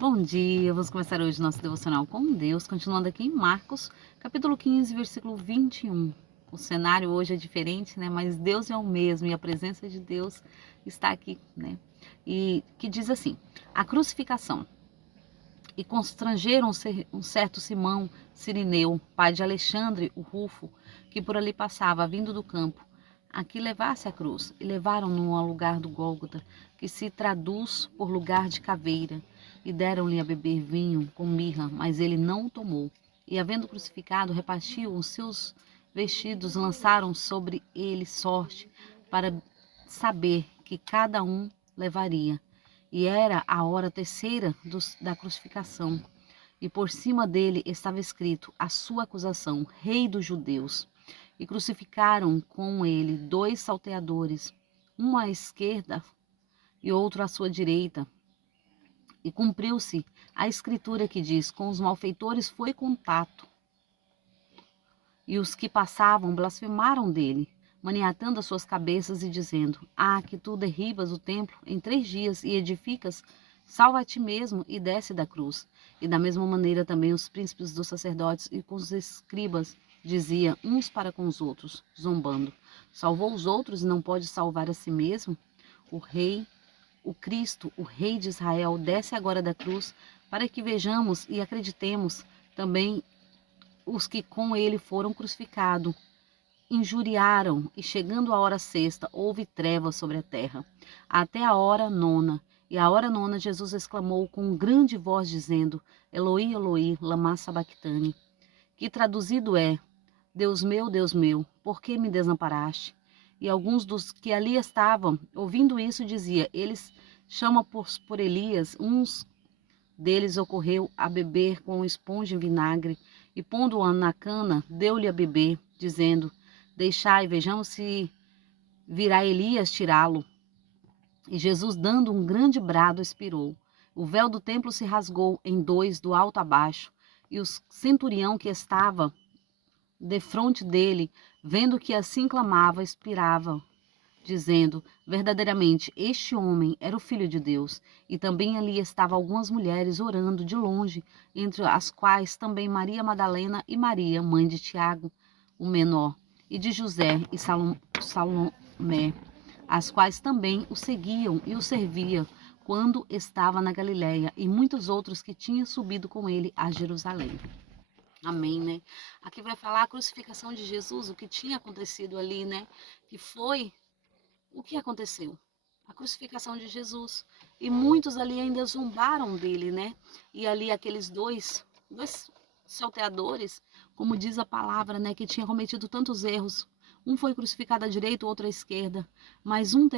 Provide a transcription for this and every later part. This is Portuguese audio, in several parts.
Bom dia, vamos começar hoje nosso devocional com Deus, continuando aqui em Marcos, capítulo 15, versículo 21. O cenário hoje é diferente, né? Mas Deus é o mesmo e a presença de Deus está aqui, né? E que diz assim: a crucificação. E constrangeram um certo Simão Cirineu, pai de Alexandre o Rufo, que por ali passava, vindo do campo, a que levasse a cruz, e levaram-no ao lugar do Gólgota, que se traduz por lugar de caveira, e deram-lhe a beber vinho com mirra, mas ele não o tomou. E havendo crucificado, repartiam os seus vestidos, lançaram sobre ele sorte, para saber que cada um levaria. E era a hora terceira da crucificação. E por cima dele estava escrito a sua acusação: Rei dos Judeus. E crucificaram com ele 2 salteadores, um à esquerda e outro à sua direita. E cumpriu-se a escritura que diz: com os malfeitores foi contato. E os que passavam blasfemaram dele, maniatando as suas cabeças e dizendo: que tu derribas o templo em 3 dias e edificas, salva a ti mesmo e desce da cruz. E da mesma maneira também os príncipes dos sacerdotes e com os escribas diziam uns para com os outros, zombando: salvou os outros e não pode salvar a si mesmo? O rei, o Cristo, o rei de Israel, desce agora da cruz, para que vejamos e acreditemos também. Os que com ele foram crucificados injuriaram, e chegando a hora sexta, houve trevas sobre a terra, até a hora nona. E à hora nona, Jesus exclamou com grande voz, dizendo: Eloi, Eloi, lama sabachthani, que traduzido é: Deus meu, por que me desamparaste? E alguns dos que ali estavam, ouvindo isso, dizia: eles chamam por Elias. Uns deles ocorreu a beber com esponja em vinagre, e pondo-a na cana, deu-lhe a beber, dizendo: deixai, vejamos se virá Elias tirá-lo. E Jesus, dando um grande brado, expirou. O véu do templo se rasgou em 2, do alto a baixo, e o centurião que estava defronte dele, vendo que assim clamava, expirava, dizendo: verdadeiramente, este homem era o Filho de Deus. E também ali estavam algumas mulheres orando de longe, entre as quais também Maria Madalena e Maria, mãe de Tiago, o menor, e de José e Salomé, as quais também o seguiam e o serviam quando estava na Galiléia, e muitos outros que tinham subido com ele a Jerusalém. Amém, né? Aqui vai falar a crucificação de Jesus, o que tinha acontecido ali, né? Que foi o que aconteceu? A crucificação de Jesus. E muitos ali ainda zombaram dele, né? E ali aqueles dois salteadores, como diz a palavra, né? Que tinha cometido tantos erros. Um foi crucificado à direita, o outro à esquerda. Mas um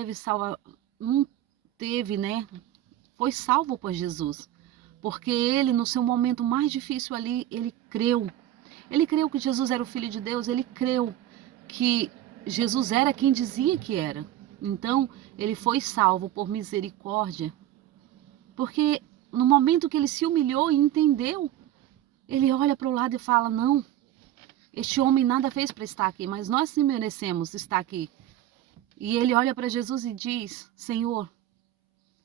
teve, né? Foi salvo por Jesus. Porque ele, no seu momento mais difícil ali, ele creu. Ele creu que Jesus era o Filho de Deus. Ele creu que Jesus era quem dizia que era. Então, ele foi salvo por misericórdia, porque no momento que ele se humilhou e entendeu, ele olha para o lado e fala: não, este homem nada fez para estar aqui, mas nós sim merecemos estar aqui. E ele olha para Jesus e diz: Senhor,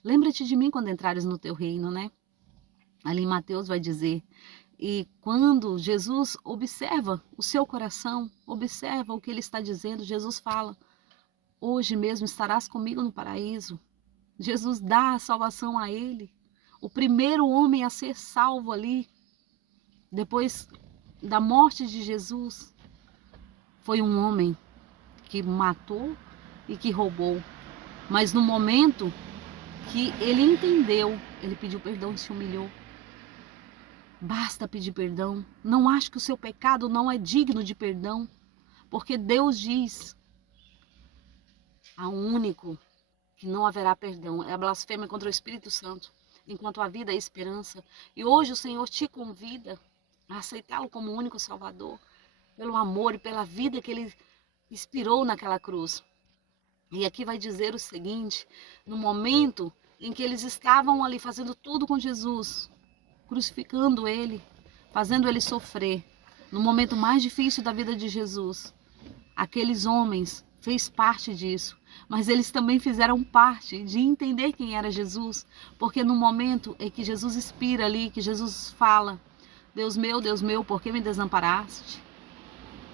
lembra-te de mim quando entrares no teu reino, né? Ali em Mateus vai dizer. E quando Jesus observa o seu coração, observa o que ele está dizendo, Jesus fala: hoje mesmo estarás comigo no paraíso. Jesus dá a salvação a ele. O primeiro homem a ser salvo ali, depois da morte de Jesus, foi um homem que matou e que roubou. Mas no momento que ele entendeu, ele pediu perdão e se humilhou. Basta pedir perdão. Não ache que o seu pecado não é digno de perdão, porque Deus diz: há um único que não haverá perdão, é a blasfêmia contra o Espírito Santo, enquanto a vida é esperança. E hoje o Senhor te convida a aceitá-lo como o único Salvador, pelo amor e pela vida que ele inspirou naquela cruz. E aqui vai dizer o seguinte: no momento em que eles estavam ali fazendo tudo com Jesus, crucificando ele, fazendo ele sofrer, no momento mais difícil da vida de Jesus, aqueles homens fez parte disso, mas eles também fizeram parte de entender quem era Jesus, porque no momento em que Jesus expira ali, que Jesus fala, Deus meu, por que me desamparaste?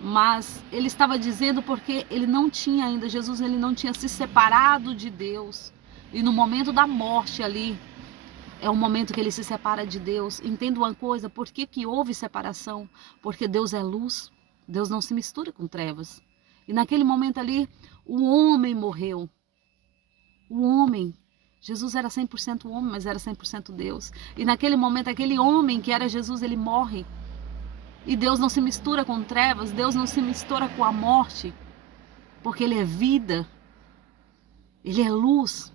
Mas ele estava dizendo porque ele não tinha ainda, Jesus ele não tinha se separado de Deus, e no momento da morte ali, é o momento que ele se separa de Deus. Entenda uma coisa, por que que houve separação? Porque Deus é luz, Deus não se mistura com trevas. E naquele momento ali, o homem morreu. O homem. Jesus era 100% homem, mas era 100% Deus. E naquele momento, aquele homem que era Jesus, ele morre. E Deus não se mistura com trevas, Deus não se mistura com a morte. Porque ele é vida. Ele é luz.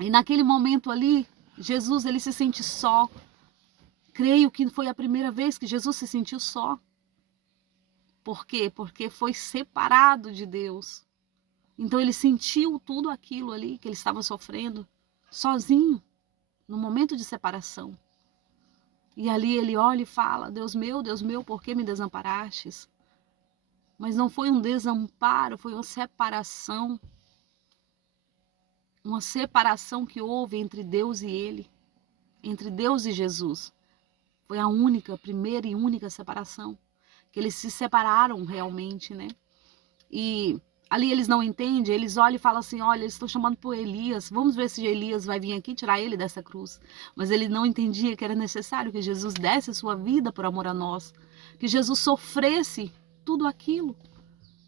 E naquele momento ali, Jesus ele se sente só. Creio que foi a primeira vez que Jesus se sentiu só. Por quê? Porque foi separado de Deus. Então ele sentiu tudo aquilo ali que ele estava sofrendo, sozinho, no momento de separação. E ali ele olha e fala, Deus meu, por que me desamparastes? Mas não foi um desamparo, foi uma separação. Uma separação que houve entre Deus e ele, entre Deus e Jesus. Foi a única, primeira e única separação. Que eles se separaram realmente, né? E ali eles não entendem, eles olham e falam assim, olha, eles estão chamando por Elias, vamos ver se Elias vai vir aqui tirar ele dessa cruz. Mas ele não entendia que era necessário que Jesus desse a sua vida por amor a nós. Que Jesus sofresse tudo aquilo.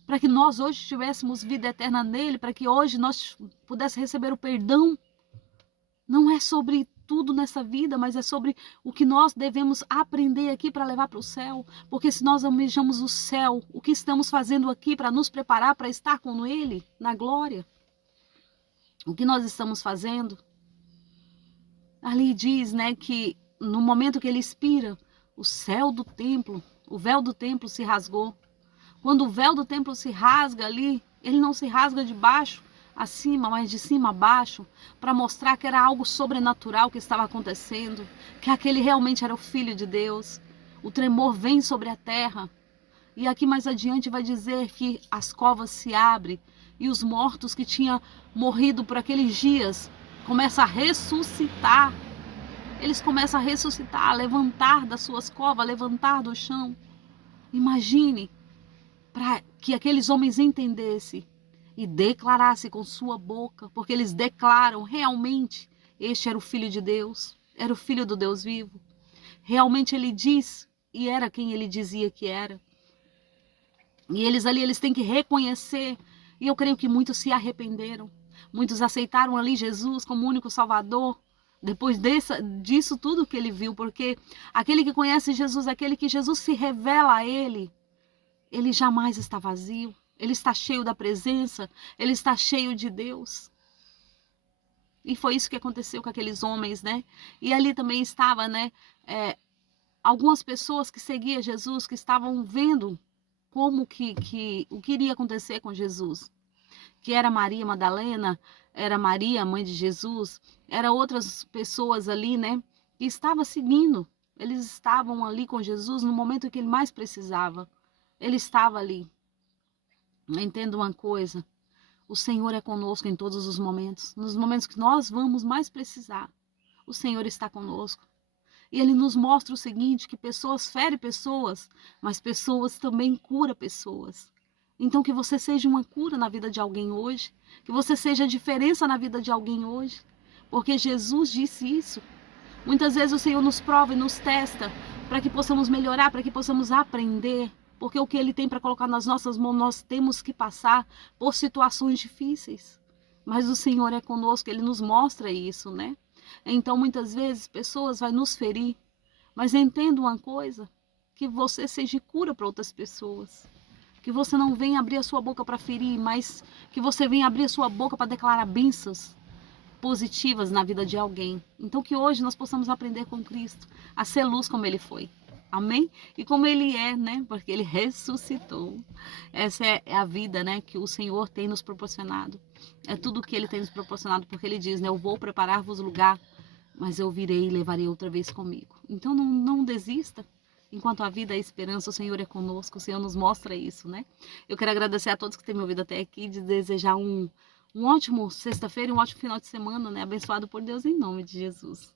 Para que nós hoje tivéssemos vida eterna nele, para que hoje nós pudéssemos receber o perdão. Não é sobre tudo nessa vida, mas é sobre o que nós devemos aprender aqui para levar para o céu. Porque se nós almejamos o céu, o que estamos fazendo aqui para nos preparar para estar com ele na glória? O que nós estamos fazendo? Ali diz, né, que no momento que ele expira, o céu do templo, o véu do templo se rasgou. Quando o véu do templo se rasga ali, ele não se rasga de baixo acima, mas de cima a baixo, para mostrar que era algo sobrenatural que estava acontecendo, que aquele realmente era o Filho de Deus. O tremor vem sobre a terra. E aqui mais adiante vai dizer que as covas se abrem e os mortos que tinham morrido por aqueles dias começam a ressuscitar. Eles começam a ressuscitar, a levantar das suas covas, a levantar do chão. Imagine, para que aqueles homens entendessem e declarassem com sua boca, porque eles declaram realmente, este era o Filho de Deus, era o Filho do Deus vivo. Realmente ele diz, e era quem ele dizia que era. E eles ali, eles têm que reconhecer, e eu creio que muitos se arrependeram, muitos aceitaram ali Jesus como único Salvador, depois disso tudo que ele viu, porque aquele que conhece Jesus, aquele que Jesus se revela a ele jamais está vazio, ele está cheio da presença, ele está cheio de Deus. E foi isso que aconteceu com aqueles homens, né? E ali também estava, né, algumas pessoas que seguiam Jesus, que estavam vendo como o que iria acontecer com Jesus. Que era Maria Madalena, era Maria, mãe de Jesus, eram outras pessoas ali, né, que estavam seguindo. Eles estavam ali com Jesus no momento que ele mais precisava. Ele estava ali. Entenda uma coisa, o Senhor é conosco em todos os momentos. Nos momentos que nós vamos mais precisar, o Senhor está conosco. E Ele nos mostra o seguinte, que pessoas ferem pessoas, mas pessoas também curam pessoas. Então que você seja uma cura na vida de alguém hoje, que você seja a diferença na vida de alguém hoje, porque Jesus disse isso. Muitas vezes o Senhor nos prova e nos testa para que possamos melhorar, para que possamos aprender. Porque o que Ele tem para colocar nas nossas mãos, nós temos que passar por situações difíceis. Mas o Senhor é conosco, Ele nos mostra isso, né? Então, muitas vezes, pessoas vão nos ferir. Mas entenda uma coisa, que você seja cura para outras pessoas. Que você não venha abrir a sua boca para ferir, mas que você venha abrir a sua boca para declarar bênçãos positivas na vida de alguém. Então, que hoje nós possamos aprender com Cristo a ser luz como Ele foi. Amém? E como Ele é, né? Porque Ele ressuscitou. Essa é a vida, né? Que o Senhor tem nos proporcionado. É tudo que Ele tem nos proporcionado, porque Ele diz, né? Eu vou preparar-vos lugar, mas eu virei e levarei outra vez comigo. Então não desista enquanto a vida, a esperança, o Senhor é conosco, o Senhor nos mostra isso, né? Eu quero agradecer a todos que têm me ouvido até aqui, de desejar um ótimo sexta-feira e um ótimo final de semana, né? Abençoado por Deus em nome de Jesus.